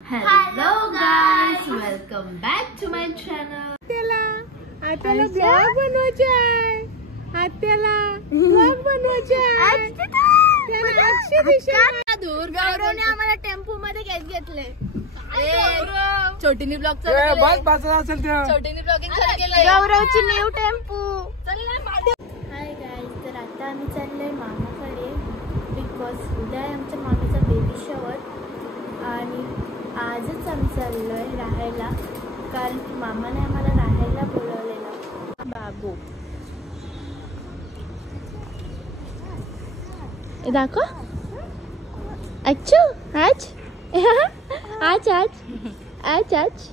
Hello guys, welcome back to my channel. आत्याला blog बनवायचा आहे. आत्याला ब्लॉग बनवायचा आहे. गौरवने आम्हाला टेम्पो मध्ये घेतले. छोटीनी ब्लॉग छोटीनी ब्लॉगिंग चालू केलंय. गौरवची न्यू टेम्पो. हाय गाईज, तर आता आम्ही चाललोय मामाकडे बिकॉज उद्या आहे आमच्या मामीचा बेबी शॉवर आणि आजच आम्ही चाललोय राहायला कारण की मामाने आम्हाला राहायला बोलवलेलं. बाबू दाखव. अच्छू आज आज आज आज आज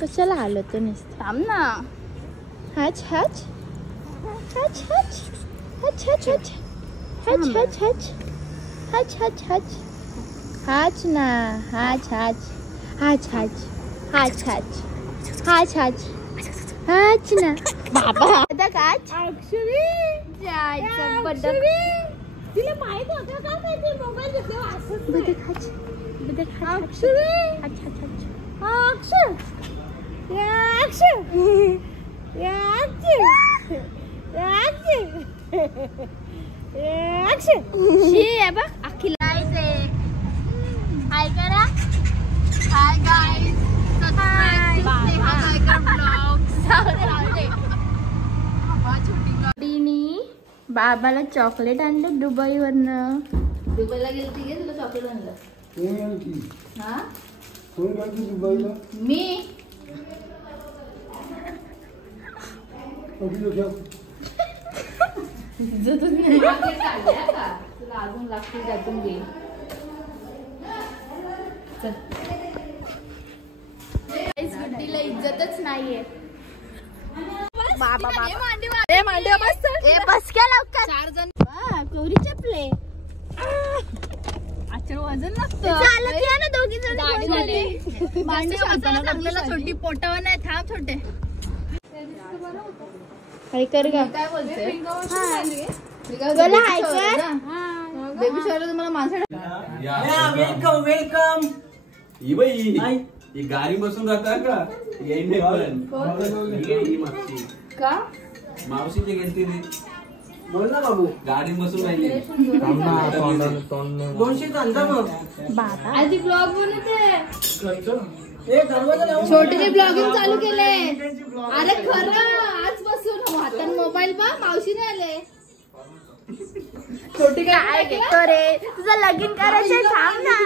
कशाला आलो तू नुसतं थांब ना. हच हच हच हच हच हच हच हच हच हच हच हच हच ना हच हच हच हच हच हच हच हच हच ना बाबा. आता काच अक्षवी जायचं बड्डा तिला माहित होतं का काय ते मोबाईल घेतलं असं बदक हच बदक हच अक्षवी हच हच हच अक्षर या अक्षर या अक्षर या अक्षर या अक्षर शी आहे बघ अखिल. हाय करा. हाय गाईज, बाबाला चॉकलेट आणलं दुबईवरनं. दुबईला गेलती गे तुला चॉकलेट आणलं. हा मी तुला अजून लागते त्यातून घे. गुड्डीला इज्जतच नाहीये. बाबा मांडे बस क्या लवकर. 4 जण कोरी चपले. अच्छा वजन लागतं. ना दोघी जण मांडे आपल्याला छोटी पोटावर नाही. थांब छोटे काय कर गा. काय बोलते बेबी शॉवर तुम्हाला माझ्या वेलकम वेलकम. ही बाई ही गाडी बसून जाता का येईन मावशी का मावशीची गेलती ती. बोल ना बाबू. गाडी बसून राहिली 200 आणता मग बाबा. आधी ब्लॉग बनवते. दरवाजा लावून छोटीने ब्लॉगिंग चालू केले. अरे खरं आजपासून हातात मोबाईल बा. मावशीने आले. छोटी काय घेतो रे. तुझं लगीन करायचं थांब ना.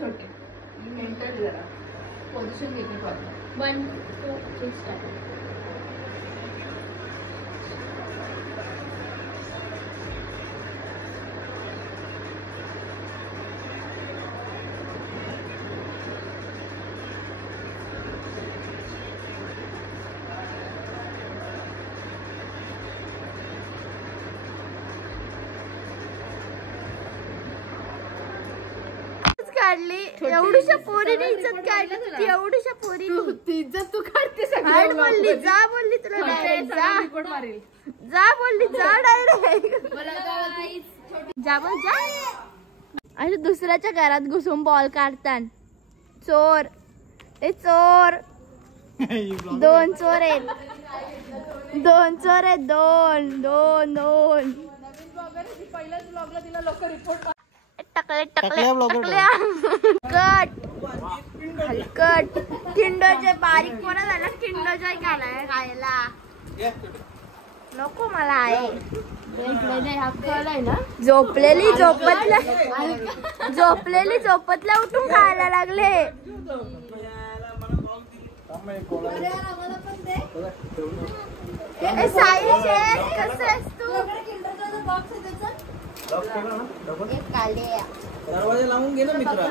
छोटे मेंटल जरा पोझिशन घेते. 1 2 3 स्टार्ट. काढली एवढीशा पोरीने इज्जत काढली. एवढीशा पोरी इज्जत तू काढते. बोलली जा बोलली तुला डायरेक्ट जा बोलली जा डायरेक्ट जा बोल जा. अरे दुसऱ्याच्या घरात घुसून बॉल काढतात. चोर ए चोर. 2 चोर आहेत. 2 चोर आहेत. 2 2 2 टकले टकले टकल्या कट हलकट किंडोचे बारीक कोणा झाला. किंडोच्या घालाय खायला नको मला आहे. झोपलेली झोपतल्या उठून खायला लागले. साई शेख कसं आहेस तू. दरवाजा लावून गेला मित्रा.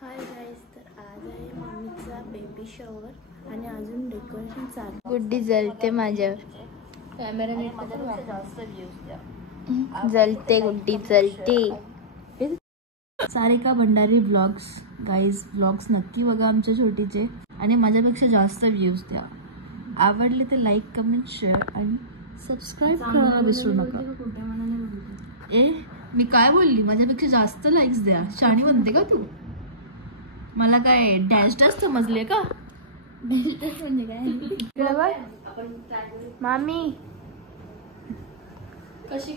हाय गाईज, तर आज आहे मम्मीचा बेबी शॉवर आणि अजून डेकोरेशन चालू. गुड्डी जलते माझ्यावर. कॅमेराने जास्त व्ह्यूज द्या. जलते गुड्डी जलते. Sarika Bhandari blogs guys blogs नक्की बघा आमच्या छोटीचे आणि माझ्यापेक्षा जास्त व्ह्यूज द्या. आवडले तर लाईक कमेंट शेअर आणि सबस्क्राईब करायला विसरू नका. मी काय बोलली? माझ्यापेक्षा जास्त लाईक्स द्या. शाणी म्हणते का तू? मला काय डॅश समजले का? डॅश म्हणजे काय? मामी कशी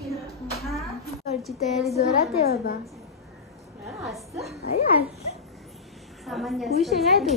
घरची तयारी जोरात आहे बाबा. खुश आहे काय तू?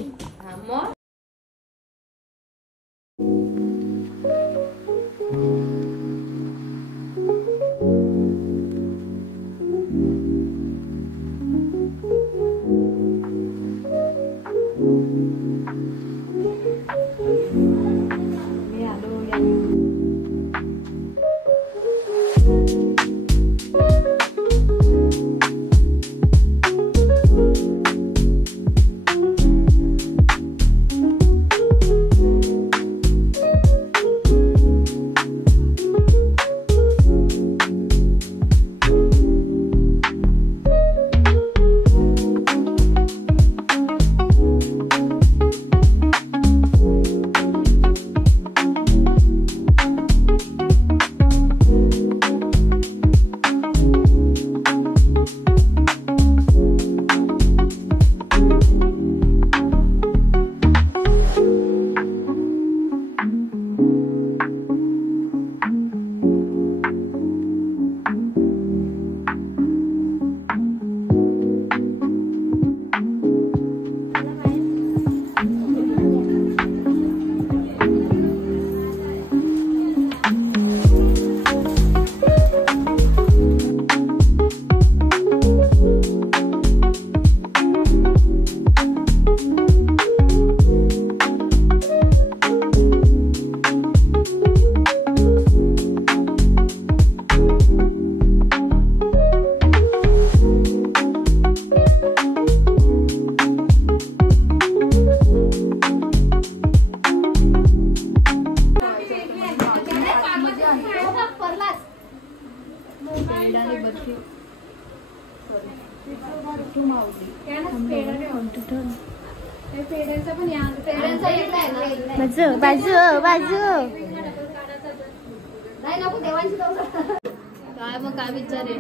काय मग काय विचार आहे?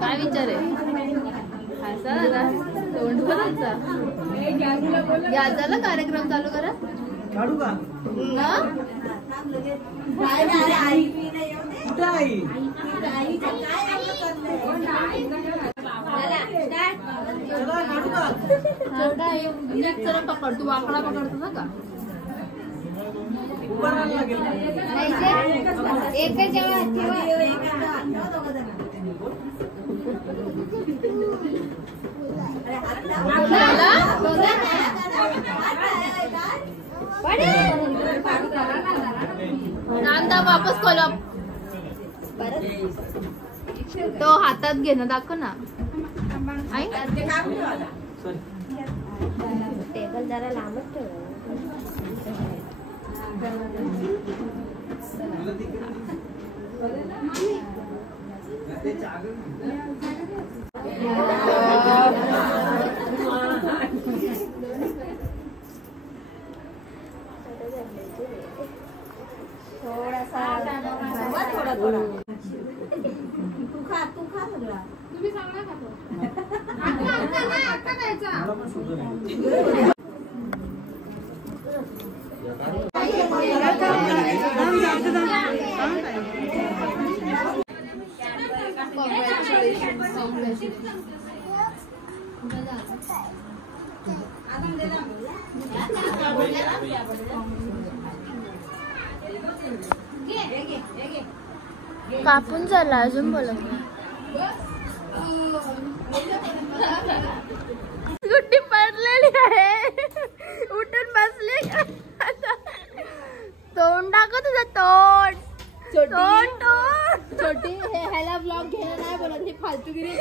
काय विचार आहे? हसा दादा तोंड करायचा. याचा कार्यक्रम चालू करा. काढू का? पकड तू वाकडा पकडतो ना का? नांदा वापस खोला. तो हातात घे ना, दाखव ना. टेबल जरा लांबच ठेव. थोडा तू खा सगळा. तुम्ही सगळा खातो. कापून झाला अजून बोलत नाही. गुड्डी पडलेली आहे. उठून बसले. तोंड दाखव तुझं तोंड. छोटी ह्याला ब्लॉग घ्यायला नाही बोलत. हे फालतूगिरी.